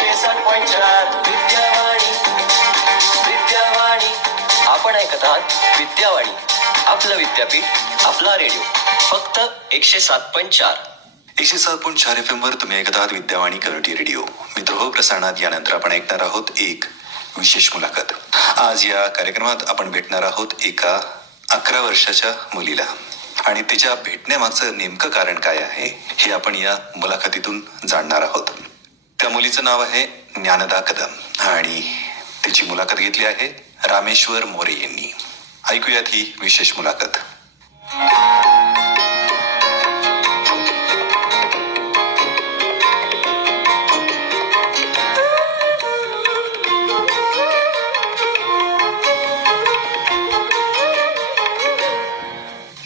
107.4 विद्यावाणी. विद्यावाणी आपण ऐकत आहात विद्यावाणी, आपलं विद्यापीठ आपला रेडिओ, फक्त 107.4. 107.4 FM वर तुम्ही ऐकत आहात विद्यावाणी कम्युनिटी रेडिओ. मित्र प्रसारणात यानंतर आपण ऐकणार आहोत एक विशेष मुलाखत. आज या कार्यक्रमात आपण भेटणार आहोत एका 11 वर्षाच्या मुलीला, आणि तिच्या भेटण्यामागचं नेमकं कारण काय आहे हे आपण या मुलाखतीतून जाणणार आहोत. त्या मुलीचं नाव आहे ज्ञानदा कदम आणि तिची मुलाखत घेतली आहे रामेश्वर मोरे यांनी. ऐकूयात ही विशेष मुलाखत.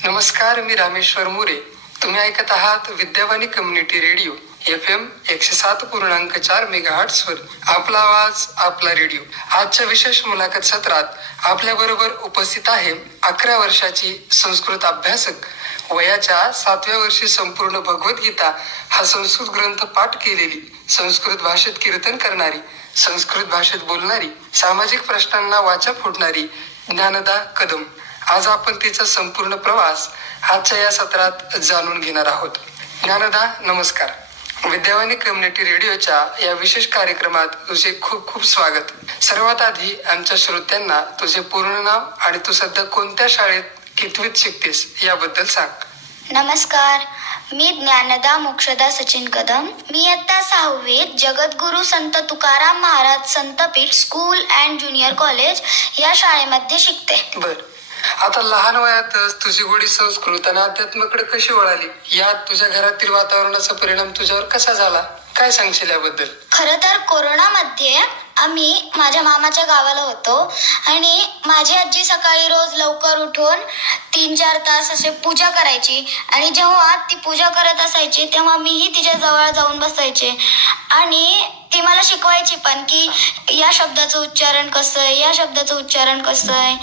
नमस्कार, मी रामेश्वर मोरे. तुम्ही ऐकत आहात विद्यावाणी कम्युनिटी रेडिओ FM 107.4 मेगाहर्ट्झवर. आपला आवाज आपला रेडिओ. आजच्या विशेष मुलाखत सत्रात आपल्या बरोबर उपस्थित आहे 11 वर्षाची संस्कृत अभ्यासक, वयाच्या 7व्या वर्षी संपूर्ण भगवद्गीता हा संस्कृत ग्रंथ पाठ केलेली, संस्कृत भाषेत कीर्तन करणारी, संस्कृत भाषेत बोलणारी, सामाजिक प्रश्नांना वाचा फोडणारी ज्ञानदा कदम. आज आपण तिचा संपूर्ण प्रवास आजच्या या सत्रात जाणून घेणार आहोत. ज्ञानदा, नमस्कार. विद्यावाणी कम्युनिटी रेडिओच्या या विशेष कार्यक्रमात तुझे खूप खूप स्वागत. सर्वात आधी आमच्या श्रोत्यांना तुझे पूर्ण नाव आणि तू सध्या कोणत्या शाळेत कितवीत शिकतेस याबद्दल सांग. नमस्कार, मी ज्ञानदा मोक्षदा सचिन कदम. मी इयत्ता 6वीत Jagadguru Sant Tukaram Maharaj Santpeeth school and junior college या शाळेमध्ये शिकते. बर, आता लहान वयातच तुझी गोडी संस्कृत आणि अध्यात्माकडे कशी वळाली? यात तुझ्या घरातील वातावरणाचा परिणाम तुझ्यावर कसा झाला? काय सांगशील याबद्दल? खरं तर कोरोनामध्ये आम्ही माझ्या मामाच्या गावाला होतो आणि माझी आजी सकाळी रोज लवकर उठून 3-4 तास असे पूजा करायची, आणि जेव्हा ती पूजा करत असायची तेव्हा मीही तिच्या जवळ जाऊन बसायचे आणि ती मला शिकवायची पण की या शब्दाचं उच्चारण कसं आहे, या शब्दाचं उच्चारण कसं आहे.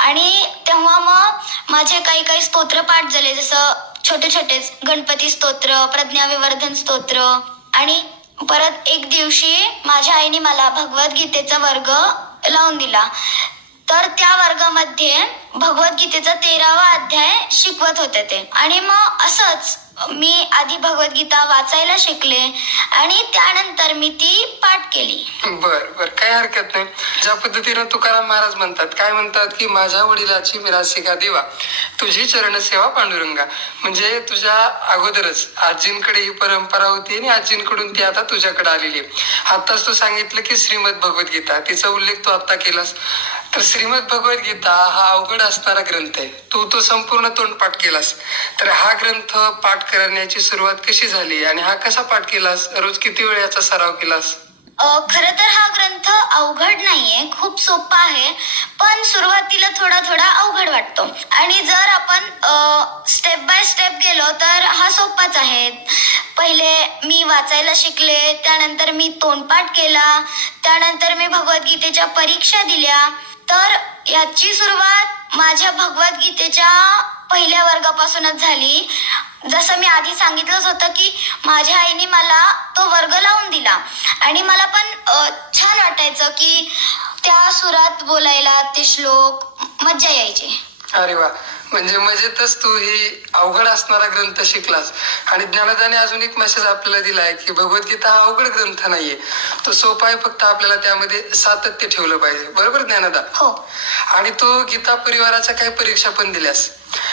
आणि तेव्हा मग माझे काही स्तोत्र पाठ झाले, जसं छोटे छोटेच गणपती स्तोत्र, प्रज्ञाविवर्धन स्तोत्र. आणि परत एक दिवशी माझ्या आईने मला भगवद्गीतेचा वर्ग लावून दिला. तर त्या वर्गामध्ये भगवद्गीतेचा 13वा अध्याय शिकवत होते ते. आणि मग असंच मी आधी भगवद्गीता वाचायला शिकले आणि त्यानंतर मी ती पाठ केली. बर, काही हरकत नाही. ज्या पद्धतीनं तुकाराम महाराज म्हणतात, काय म्हणतात की माझ्या वडिलाची मिरासिका देवा, तुझी चरणसेवा पांडुरंगा. म्हणजे तुझ्या अगोदरच आजींकडे ही परंपरा होती आणि आजींकडून ती आता तुझ्याकडे आलेली आहे. आताच तू सांगितलं की श्रीमद भगवद्गीता, तिचा उल्लेख तू आता केलास. तर श्रीमद भगवद्गीता हा अवघड असणारा ग्रंथ आहे. तू तो संपूर्ण तोंडपाठ केलास. तर हा ग्रंथ पाठ करण्याची सुरुवात कशी झाली आणि हा कसा पाठ केलास? रोज किती वेळ याचा सराव केलास? खरं तर हा ग्रंथ अवघड नाहीये, खूप सोपा आहे. पण सुरुवातीला थोडा अवघड वाटतो. आणि जर आपण स्टेप बाय स्टेप गेलो तर हा सोपाच आहे. पहिले मी वाचायला शिकले, त्यानंतर मी तोंडपाठ केला, त्यानंतर मी भगवद्गीतेच्या परीक्षा दिल्या. तर याची सुरुवात माझ्या भगवद्गीतेच्या पहिल्या वर्गापासूनच झाली. जसं मी आधी सांगितलंच होतं की माझ्या आईने मला तो वर्ग लावून दिला आणि मला पण छान वाटायचं की त्या सुरात बोलायला, ते श्लोक मज्जा यायची. अरे वा, म्हणजे मजेतच तू ही अवघड असणारा ग्रंथ शिकलास. आणि ज्ञानदाने अजून एक मेसेज आपल्याला दिलाय की भगवद्गीता हा अवघड ग्रंथ नाहीये, तो सोपा आहे, फक्त आपल्याला त्यामध्ये सातत्य ठेवलं पाहिजे. बरोबर ज्ञानदा? हो. आणि तू गीता परिवाराच्या काही परीक्षा पण दिल्यास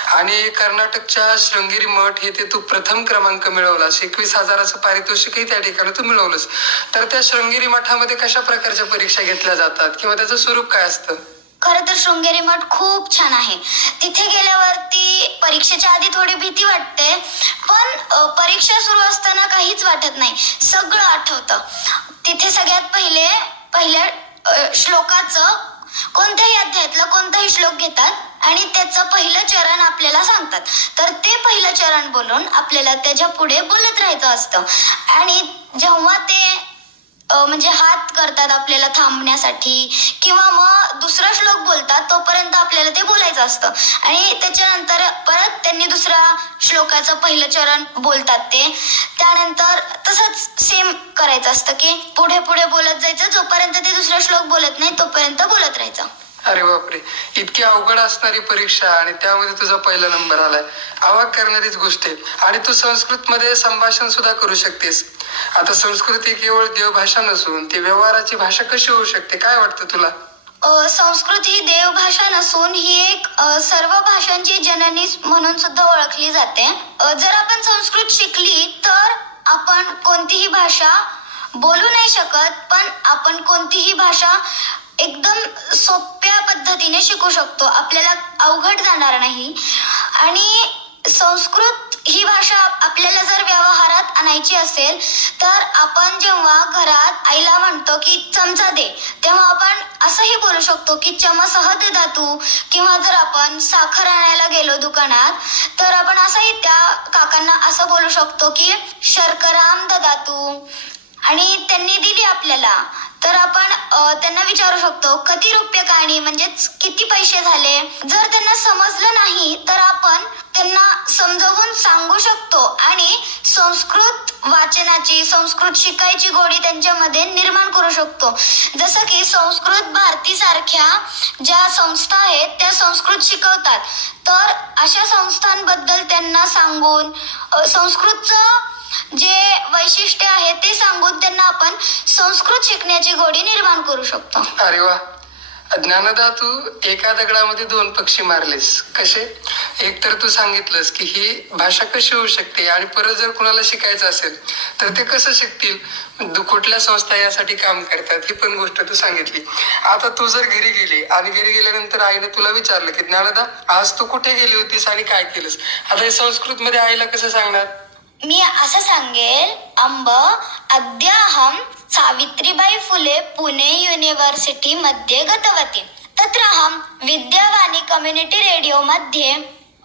आणि कर्नाटकच्या शृंगेरी मठ हे ते तू प्रथम क्रमांक मिळवलास. 21,000चं पारितोषिकही त्या ठिकाणी तू मिळवलंस. तर त्या शृंगेरी मठामध्ये कशा प्रकारच्या परीक्षा घेतल्या जातात किंवा त्याचं स्वरूप काय असतं? खरं तर शृंगेरी मठ खूप छान आहे. तिथे गेल्यावरती परीक्षेच्या आधी थोडी भीती वाटते, पण परीक्षा सुरू असताना काहीच वाटत नाही, सगळं आठवतं. तिथे सगळ्यात पहिल्या श्लोकाचं कोणत्याही अध्यायातला कोणताही श्लोक घेतात आणि त्याचं पहिलं चरण आपल्याला सांगतात. तर ते पहिलं चरण बोलून आपल्याला त्याच्या पुढे बोलत राहायचं असतं. आणि जेव्हा ते म्हणजे हात करतात आपल्याला थांबण्यासाठी, किंवा मग दुसरा श्लोक बोलतात तोपर्यंत आपल्याला ते बोलायचं असतं आणि त्याच्यानंतर परत त्यांनी दुसरा श्लोकाचं पहिलं चरण बोलतात ते. त्यानंतर तसंच सेम करायचं असतं की पुढे पुढे बोलत जायचं, जोपर्यंत ते दुसरा श्लोक बोलत नाही तोपर्यंत बोलत राहायचं. अरे बापरे, इतकी अवघड असणारी परीक्षा आणि त्यामध्ये तुझा पहिला नंबर आलाय. अवाक करणारीच गोष्ट आहे. आणि तू संस्कृत मध्ये संभाषण सुद्धा करू शकतेस. आता संस्कृत ही केवळ देवभाषा नसून ती व्यवहाराची भाषा कशी होऊ शकते, काय वाटतं तुला? संस्कृत ही देवभाषा नसून ही एक सर्व भाषांची जननी म्हणून सुद्धा ओळखली जाते. जर आपण संस्कृत शिकली तर आपण कोणतीही भाषा बोलू नाही शकत, पण आपण कोणतीही भाषा एकदम सोप्या पद्धतीने शिकू शकतो, आपल्याला अवघड जाणार नाही. आणि संस्कृत ही भाषा आपल्याला जर व्यवहारात आणायची असेल तर आपण जेव्हा घरात आईला म्हणतो की चमचा दे, तेव्हा आपण असंही बोलू शकतो की चमसह दे तू. किंवा जर आपण साखर आणायला गेलो दुकानात तर आपण असंही त्या काकांना असं बोलू शकतो की शर्कराम ददातू, आणि त्यांनी दिली आपल्याला तर आपण त्यांना विचारू शकतो किती रुपये काणी, म्हणजेच किती पैसे झाले. जर त्यांना समजलं नाही तर आपण त्यांना समजावून सांगू शकतो आणि संस्कृत वाचनाची, संस्कृत शिकायची गोडी त्यांच्यामध्ये निर्माण करू शकतो. जसं की संस्कृत भारती सारख्या ज्या संस्था आहेत त्या संस्कृत शिकवतात, तर अशा संस्थांबद्दल त्यांना सांगून संस्कृतचं जे वैशिष्ट्य आहे ते सांगून त्यांना आपण संस्कृत शिकण्याची गोडी निर्माण करू शकतो. अरे वा, ज्ञानदा, तू एका दगडामध्ये दोन पक्षी मारलेस. कसे? एक तर तू सांगितलंस की ही भाषा कशी होऊ शकते आणि परत जर कुणाला शिकायचं असेल तर ते कसं शिकतील, कुठल्या संस्था यासाठी काम करतात, ही पण गोष्ट तू सांगितली. आता तू जर घरी गेली आणि घरी गेल्यानंतर आईने तुला विचारलं की ज्ञानदा आज तू कुठे गेली होतीस आणि काय केलंस, आता हे संस्कृत मध्ये आईला कसं सांगणार? मी असं सांगेल, अंब अद्याहं सावित्रीबाई फुले पुणे युनिव्हर्सिटी मध्ये गतवती. तत्राहं विद्यावाणी कम्युनिटी रेडियो मध्ये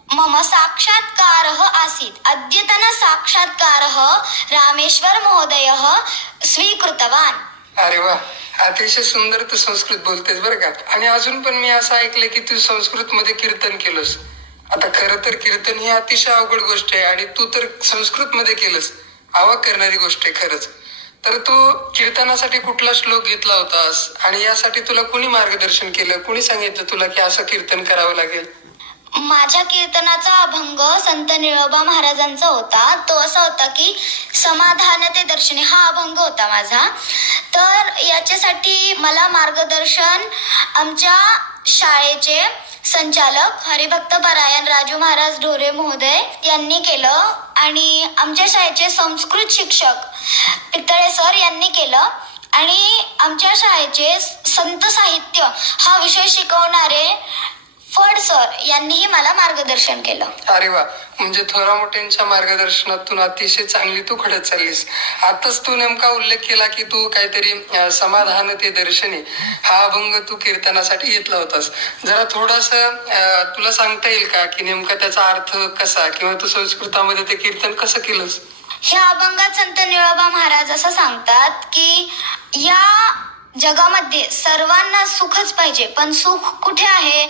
मम साक्षात्कारः आसीत्. अद्यतन साक्षात्कारः रामेश्वर महोदयः स्वीकृतवान्. अरे वा, अतिशय सुंदर तू संस्कृत बोलतेस बरं का. आणि अजून पण मी असं ऐकलं की तू संस्कृत मध्ये कीर्तन केलंस. आता खरं तर कीर्तन ही अतिशय अवघड गोष्ट आहे आणि तू तर संस्कृत मध्ये केलंस, अवाक करणारी गोष्ट आहे खरंच. तर तू कीर्तनासाठी कुठला श्लोक घेतला होतास आणि यासाठी तुला कुणी मार्गदर्शन केलं, कुणी सांगितलं तुला की असं कीर्तन करावं लागेल? माझ्या कीर्तनाचा अभंग संत निळोबा महाराजांचा होता. तो असा होता की समाधान ते दर्शने, हा अभंग होता माझा. तर याच्यासाठी मला मार्गदर्शन आमच्या शाळेचे संचालक हरिभक्त परायण राजू महाराज ढोरे महोदय यांनी केलं आणि आमच्या शाळेचे संस्कृत शिक्षक पितळे सर यांनी केलं आणि आमच्या शाळेचे संत साहित्य हा विषय शिकवणारे फड सर यांनीही मला मार्गदर्शन केलं. अरे वा, म्हणजे थोरा मोठ्यांच्या मार्गदर्शनातून अतिशय चांगली तू घडत चाललीस. आताच तू नेमका उल्लेख केला की तू काहीतरी समाधान ते दर्शने हा अभंग तू कीर्तनासाठी घेतला होतास. जरा थोडस तुला सांगता येईल का की नेमका त्याचा अर्थ कसा, किंवा तू संस्कृतामध्ये ते कीर्तन कसं केलंस? ह्या अभंगात संत निळोबा महाराज असं सांगतात की या जगामध्ये सर्वांना सुखच पाहिजे, पण सुख कुठे आहे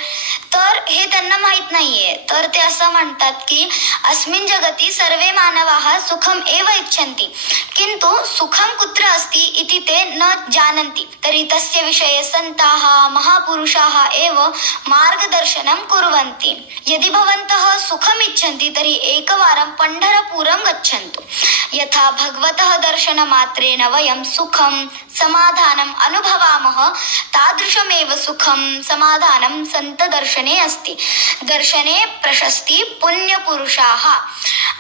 तर हे त्यांना माहित नाहीये. तर ते असं म्हणतात की अस्मिन् जगती सर्वे मानवाः सुखम एव इच्छन्ति किंतु सुखम कुत्र अस्ति इति ते न जानन्ति. तर्हि तस्य विषये सन्ताः महापुरुषाः एव मार्गदर्शनं कुर्वन्ति. यदि भवन्तः सुखम इच्छन्ति तर्हि एकवारं पंढरपुरं गच्छन्तु. यथा भगवतः दर्शनमात्रेण वयं सुखं समाधानम् अनुभवामः तादृशमेव सुखं समाधानं संत दर्शने अस्ति. दर्शने प्रशस्ती पुण्यपुरुषाः.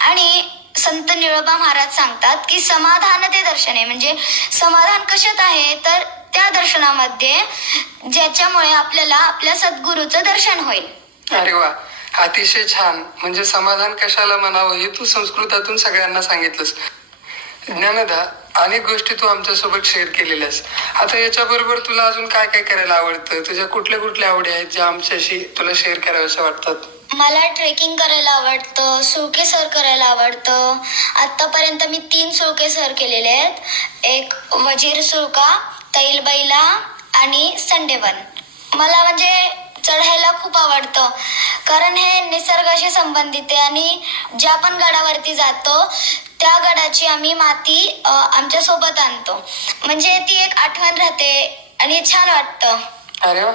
आणि संत निळोबा महाराज सांगतात की समाधान ते दर्शने म्हणजे समाधान कशात आहे तर त्या दर्शनामध्ये ज्याच्यामुळे आपल्याला आपल्या सद्गुरूचं दर्शन होईल. अरे वा, अतिशय छान. म्हणजे समाधान कशाला म्हणावं हे तू संस्कृतातून सगळ्यांना सांगितलंस. ज्ञानदा, अनेक गोष्टी तू आमच्यासोबत शेअर केलेल्यास. आता याच्याबरोबर तुला अजून काय काय करायला आवडतं? तुझ्या कुठल्या कुठल्या आवडी आहेत ज्या आमच्याशी तुला शेअर कराव्याशा वाटतात? मला ट्रेकिंग करायला आवडतं, सुळके सर करायला आवडतं. आत्तापर्यंत मी 3 सुळके सर केलेले आहेत. एक वजीर सुळका, तैलबैला आणि संडेवन. मला म्हणजे चढायला खूप आवडतं कारण हे निसर्गाशी संबंधित आहे आणि ज्या पण गडावरती जातो त्या गडाची आम्ही माती आमच्या सोबत आणतो. म्हणजे ती एक आठवण राहते आणि छान वाटतं. अरे वा,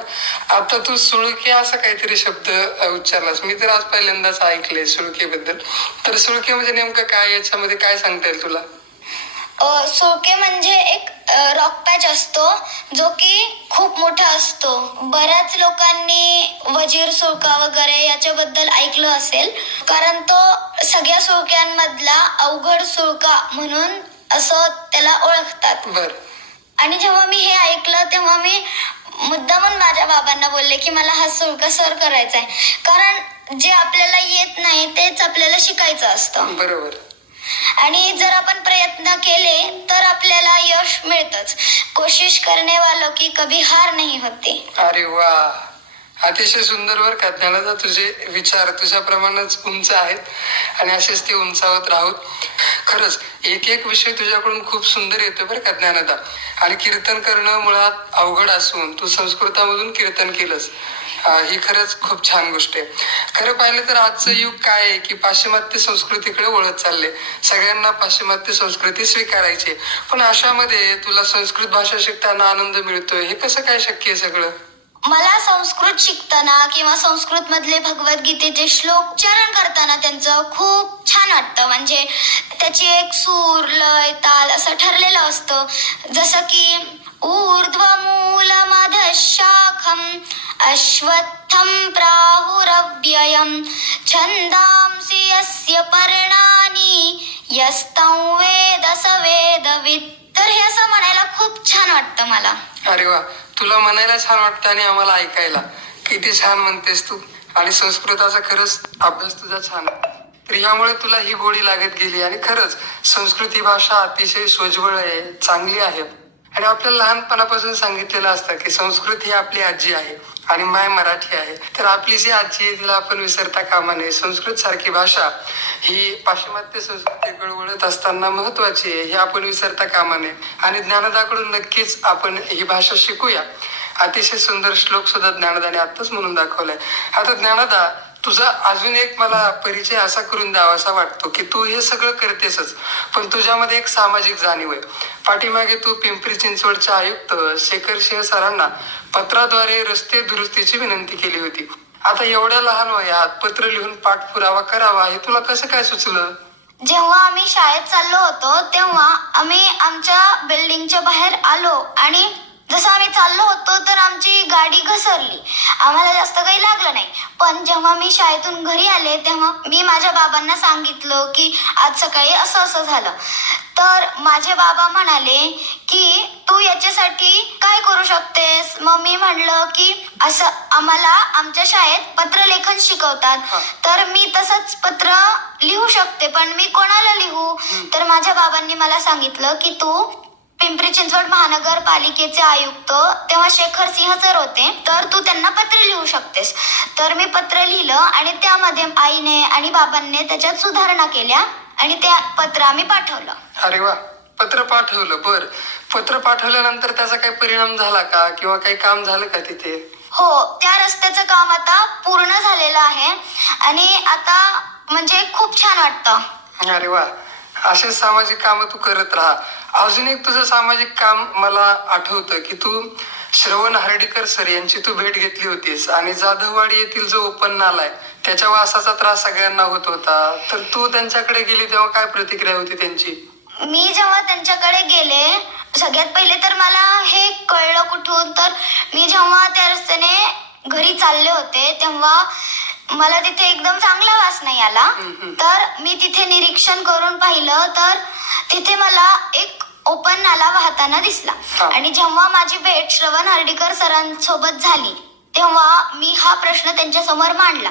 आता तू सुळके असा काहीतरी शब्द उच्चारलास. मी तर आज पहिल्यांदाच ऐकलंय सुळकेबद्दल. तर सुळके म्हणजे नेमकं काय, याच्यामध्ये काय सांगता येईल तुला? सुळके म्हणजे एक रॉक पॅच असतो जो की खूप मोठा असतो. बऱ्याच लोकांनी वजीर सुळका वगैरे याच्याबद्दल ऐकलं असेल कारण तो सगळ्या सुळक्यांमधला अवघड सुळका म्हणून असं त्याला ओळखतात. बर. आणि जेव्हा मी हे ऐकलं तेव्हा मी मुद्दामून माझ्या बाबांना बोलले की मला हा सुळका सर करायचा आहे. कारण जे आपल्याला येत नाही तेच आपल्याला शिकायचं असतं. बरोबर. आणि जर आपण प्रयत्न केले तर आपल्याला यश मिळतच. कोशिश करने वालों की कभी हार नहीं होती. अरे वा, अतिशय सुंदर वर का ज्ञानदा. तुझे विचार तुझ्याप्रमाणेच उंच आहेत आणि असेच ते उंचावत राहूत. खरंच एक एक विषय तुझ्याकडून खूप सुंदर येतो बरं का ज्ञानदा. आणि कीर्तन करणं मुळात अवघड असून तू संस्कृतामधून कीर्तन केलंस, ही खरंच खूप छान गोष्ट आहे. खरं पाहिलं तर आजचं युग काय आहे की पाश्चिमात्य संस्कृतीकडे वळत चालले. सगळ्यांना पाश्चिमात्य संस्कृती स्वीकारायची, पण अशामध्ये तुला संस्कृत भाषा शिकताना आनंद मिळतोय. हे कसं काय शक्य आहे सगळं? मला संस्कृत शिकताना किंवा संस्कृत मधले भगवद्गीतेचे श्लोक उच्चारण करताना त्यांचं खूप छान वाटतं. म्हणजे त्याची एक सूर, लय, ताल असं ठरलेलं असतं. जसं की ऊर्ध्वमूलमधःशाखम् अश्वत्थं प्राहुरव्ययम् छन्दांसि यस्य पर्णानि यस्तं वेद स वेदवित्. तर हे असं म्हणायला खूप छान वाटतं मला. अरे वा, तुला म्हणायला छान वाटतं आणि आम्हाला ऐकायला. किती छान म्हणतेस तू. आणि संस्कृताचा खरंच अभ्यास तुझा छान आहे. तर यामुळे तुला ही गोडी लागत गेली. आणि खरंच संस्कृत ही भाषा अतिशय सोज्वळ आहे, चांगली आहे. आणि आपल्याला लहानपणापासून सांगितलेलं असतं की संस्कृत ही आपली आजी आहे आणि माय मराठी आहे. तर आपली जी आजी आहे तिला आपण विसरता कामा नये. संस्कृत सारखी भाषा ही पाश्चिमात्य संस्कृतीकडे वळत असताना महत्वाची आहे, हे आपण विसरता कामा नये. आणि ज्ञानदाकडून नक्कीच आपण ही भाषा शिकूया. अतिशय सुंदर श्लोक सुद्धा ज्ञानदाने आत्ताच म्हणून दाखवलाय. आता ज्ञानदा, तुझा अजून एक मला परिचय असा करून द्यावा असा वाटतो की तू हे सगळं करतेसच, पण तुझ्यामध्ये एक सामाजिक जाणीव आहे. पाठीमागे तू पिंपरी चिंचवडच्या आयुक्त शेखर सिंह सरांना पत्राद्वारे रस्ते दुरुस्तीची विनंती केली होती. आता एवढ्या लहान वयात पत्र लिहून पाठपुरावा करावा हे तुला कसं काय सुचलं? जेव्हा आम्ही शाळेत चाललो होतो तेव्हा आम्ही आमच्या बिल्डिंगच्या बाहेर आलो आणि जसं आम्ही चाललो होतो तर आमची गाडी घसरली. आम्हाला जास्त काही लागलं नाही. पण जेव्हा मी शाळेतून घरी आले तेव्हा मी माझ्या बाबांना सांगितलं की आज सकाळी असं असं झालं. तर माझे बाबा म्हणाले की तू याच्यासाठी काय करू शकतेस. मग मी म्हणलं की असं आम्हाला आमच्या शाळेत पत्रलेखन शिकवतात, तर मी तसंच पत्र लिहू शकते, पण मी कोणाला लिहू. तर माझ्या बाबांनी मला सांगितलं की तू पिंपरी चिंचवड महानगरपालिकेचे आयुक्त तेव्हा शेखर सिंह सर होते, तर तू त्यांना पत्र लिहू शकतेस. तर मी पत्र लिहिलं आणि त्यामध्ये आईने आणि बाबांनी त्याच्यात सुधारणा केल्या आणि ते पत्र आम्ही पाठवलं. अरे वा, पत्र पाठवलं. बर, पत्र पाठवल्यानंतर त्याचा काही परिणाम झाला का किंवा काही काम झालं का तिथे? हो, त्या रस्त्याचं काम आता पूर्ण झालेलं आहे आणि आता म्हणजे खूप छान वाटतं. अरे वा, असे सामाजिक काम तू करत राहा. अजून एक तुझं सामाजिक काम मला आठवतं की तू श्रवण हर्डीकर सर यांची तू भेट घेतली होतीस आणि जाधववाडी येथील जो ओपन नाला आहे त्याच्या वासाचा त्रास सगळ्यांना होत होता. तर तू त्यांच्याकडे गेली तेव्हा काय प्रतिक्रिया होती त्यांची? मी जेव्हा त्यांच्याकडे गेले सगळ्यात पहिले तर मला हे कळलं कुठून, तर मी जेव्हा त्या रस्त्याने घरी चालले होते तेव्हा मला तिथे एकदम चांगला वास नाही आला. तर मी तिथे निरीक्षण करून पाहिलं तर तिथे मला एक ओपन नाला वाहताना दिसला. आणि जेव्हा माझी भेट श्रवण हर्डीकर सरांसोबत झाली तेव्हा मी हा प्रश्न त्यांच्या समोर मांडला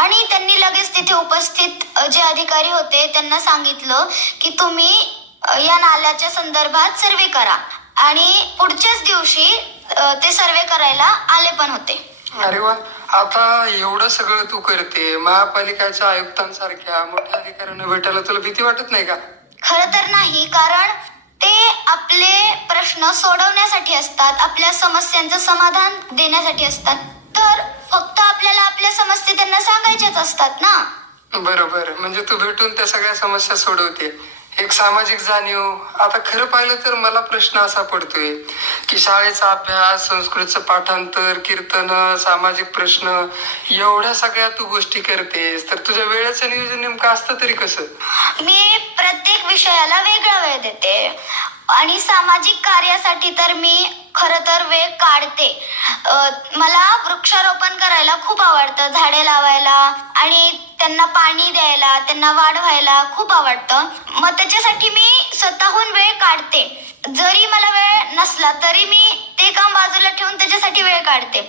आणि त्यांनी लगेच तिथे उपस्थित जे अधिकारी होते त्यांना सांगितलं की तुम्ही या नाल्याच्या संदर्भात सर्वे करा. आणि पुढच्याच दिवशी ते सर्वे करायला आले पण होते. अरे वा, आता एवढं सगळं तू करते, महापालिकेच्या आयुक्तांसारख्या मोठ्या अधिकाऱ्यांना भेटायला तुला भीती वाटत नाही का? खरं तर नाही, कारण ते आपले प्रश्न सोडवण्यासाठी असतात, आपल्या समस्यांचं समाधान देण्यासाठी असतात. तर फक्त आपल्याला आपल्या समस्या त्यांना सांगायच्याच असतात ना. बरोबर, म्हणजे तू भेटून त्या सगळ्या समस्या सोडवते. एक सामाजिक जाणीव. आता खरं पाहिलं तर मला प्रश्न असा पडतोय की शाळेचा अभ्यास, संस्कृतचं पाठांतर, कीर्तन, सामाजिक प्रश्न, एवढ्या सगळ्या तू गोष्टी करतेस, तर तुझ्या वेळेचं नियोजन नेमकं असतं तरी कसं? मी प्रत्येक विषयाला वेगळा वेळ देते आणि सामाजिक कार्यासाठी तर मी खरं तर वेळ काढते. मला वृक्षारोपण करायला खूप आवडतं, झाडे लावायला आणि त्यांना पाणी द्यायला, त्यांना वाढवायला खूप आवडतं. मग त्याच्यासाठी मी स्वतःहून वेळ काढते. जरी मला वेळ नसला तरी मी ते काम बाजूला ठेवून त्याच्यासाठी वेळ काढते.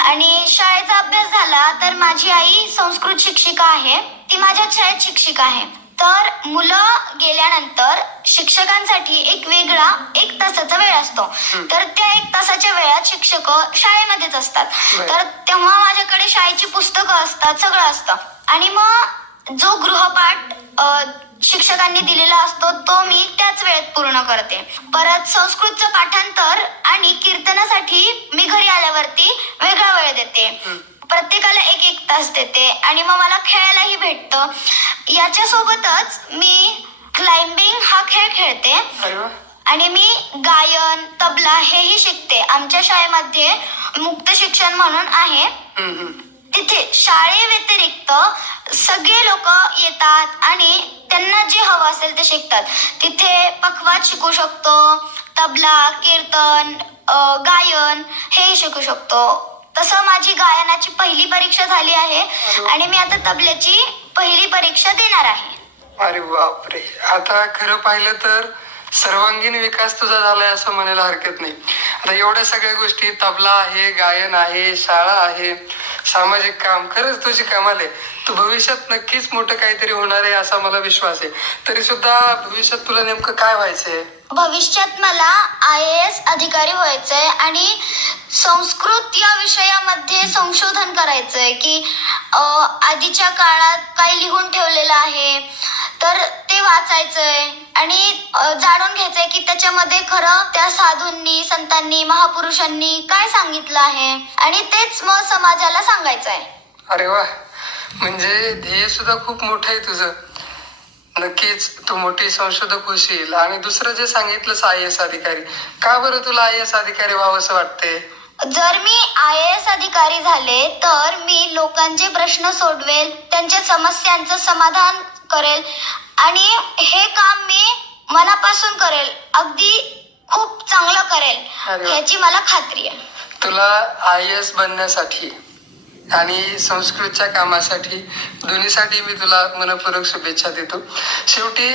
आणि शाळेचा अभ्यास झाला तर माझी आई संस्कृत शिक्षिका आहे, ती माझ्या शाळेत शिक्षिका आहे. तर मुलं गेल्यानंतर शिक्षकांसाठी एक वेगळा 1 तासाचा वेळ असतो. तर त्या 1 तासाच्या वेळात शिक्षक शाळेमध्येच असतात. तर तेव्हा माझ्याकडे शाळेची पुस्तकं असतात, सगळं असतं. आणि मग जो गृहपाठ शिक्षकांनी दिलेला असतो तो मी त्याच वेळेत पूर्ण करते. परत संस्कृतचं पाठांतर आणि कीर्तनासाठी मी घरी आल्यावरती वेगळा वेळ देते. प्रत्येकाला 1-1 तास देते आणि मग मला खेळायलाही भेटतं. याच्या सोबतच मी क्लाइम्बिंग हा खेळ खेळते आणि मी गायन, तबला हेही शिकते. आमच्या शाळेमध्ये मुक्त शिक्षण म्हणून आहे. तिथे शाळेव्यतिरिक्त सगळे लोक येतात आणि त्यांना जे हवं असेल ते शिकतात. तिथे पखवाज शिकू शकतो, तबला, कीर्तन, गायन हेही शिकू शकतो. तसं माझी गायनाची पहिली परीक्षा झाली आहे आणि मी आता तबल्याची पहिली परीक्षा देणार आहे. अरे बापरे, आता खरं पाहिलं तर सर्वांगीण विकास तुझा झालाय असं म्हणायला हरकत नाही. आता एवढ्या सगळ्या गोष्टी, तबला आहे, गायन आहे, शाळा आहे, सामाजिक काम, खरंच तुझी कमाल आहे. तू भविष्यात नक्कीच मोठं काहीतरी होणार आहे असा मला विश्वास आहे. तरी सुद्धा भविष्यात तुला नेमकं काय व्हायचंय? भविष्यात मला IAS अधिकारी व्हायचंय आणि संस्कृत या विषयामध्ये संशोधन करायचंय की आधीच्या काळात काय लिहून ठेवलेलं आहे तर ते वाचायचंय आणि जाणून घ्यायचंय की त्याच्यामध्ये खरं त्या साधूंनी, संतांनी, महापुरुषांनी काय सांगितलं आहे आणि तेच मग समाजाला सांगायचंय. अरे वा, म्हणजे ध्येय सुद्धा खूप मोठं आहे तुझं. नक्कीच तू मोठी संशोधक होशील. आणि दुसरं जे सांगितलंस IAS अधिकारी, का बरं तुला IAS अधिकारी व्हावं असं वाटतंय? जर मी IAS अधिकारी झाले तर मी लोकांचे प्रश्न सोडवेल, त्यांच्या समस्यांचं समाधान करेल आणि हे काम मी मनापासून करेल, अगदी खूप चांगलं करेल याची मला खात्री आहे. तुला IAS बनण्यासाठी आणि संस्कृतच्या कामासाठी, दोन्हीसाठी मी तुला मनपूर्वक शुभेच्छा देतो. शेवटी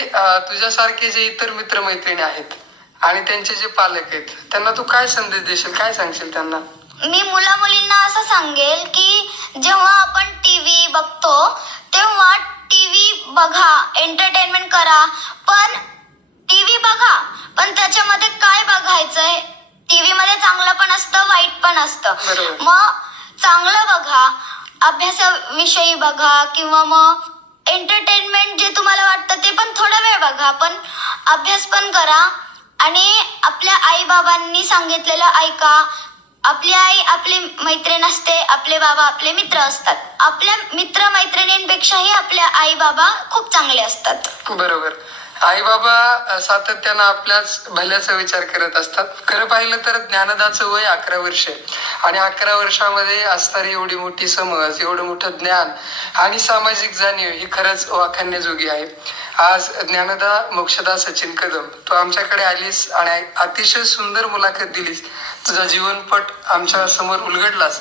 तुझ्यासारखे जे इतर मित्रमैत्रिणी आहेत आणि त्यांचे जे पालक आहेत त्यांना तू काय संदेश देशील, काय सांगशील त्यांना? मी मुला-मुलींना असं सांगेल की जेव्हा आपण TV बघतो तेव्हा TV बघा, एंटरटेनमेंट करा, पण TV बघा पण त्याच्यामध्ये काय बघायचंय? TV मध्ये चांगलं पण असतं, वाईट पण असतं. मग चांगलं बघा, अभ्यासाविषयी बघा किंवा मग एंटरटेनमेंट जे तुम्हाला वाटतं ते पण थोडा वेळ बघा, पण अभ्यास पण करा आणि आपल्या आई बाबांनी सांगितलेलं ऐका. आपली आई आपली मैत्रीण असते, आपले बाबा आपले मित्र असतात. आपल्या मित्र मैत्रिणींपेक्षाही आपल्या आई बाबा खूप चांगले असतात. बरोबर, आई बाबा सातत्यानं आपल्याच भल्याचा विचार करत असतात. खरं पाहिलं तर ज्ञानदाचं वय 11 वर्ष आणि 11 वर्षामध्ये असणारी एवढी मोठी समज, एवढं मोठं ज्ञान आणि सामाजिक जाणीव ही खरंच वाखाणण्याजोगी आहे. आज ज्ञानदा मोक्षदा सचिन कदम, तू आमच्याकडे आलीस आणि अतिशय सुंदर मुलाखत दिलीस, तुझा जीवनपट आमच्या समोर उलगडलास,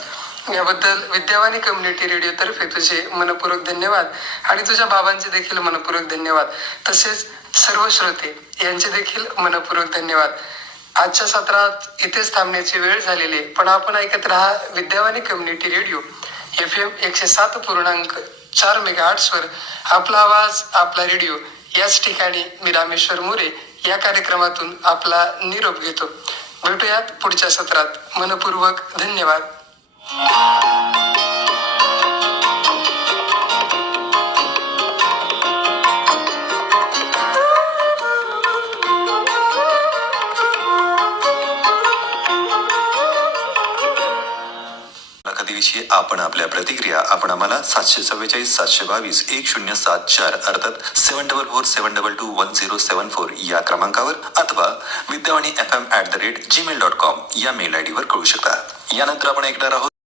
याबद्दल विद्यावाणी कम्युनिटी रेडिओ तर्फे तुझे मनपूर्वक धन्यवाद आणि तुझ्या बाबांचे देखील मनपूर्वक धन्यवाद. तसेच सर्व श्रोते यांचे देखील मनपूर्वक धन्यवाद. आजच्या सत्रात इथेच थांबण्याची वेळ झालेली आहे, पण आपण ऐकत राहा Vidyavani community radio FM 107.4 megahertz वर. आपला आवाज आपला रेडिओ. याच ठिकाणी मी रामेश्वर मोरे या कार्यक्रमातून आपला निरोप घेतो. भेटूयात पुढच्या सत्रात. मनपूर्वक धन्यवाद. मुलाखतीविषयी आपण आपल्या प्रतिक्रिया आपण आम्हाला 744-722-1074 अर्थात 7447221074 या क्रमांकावर अथवा विद्यावाणी FM@gmail.com या मेल आयडी वर कळू शकता. यानंतर आपण ऐकणार आहोत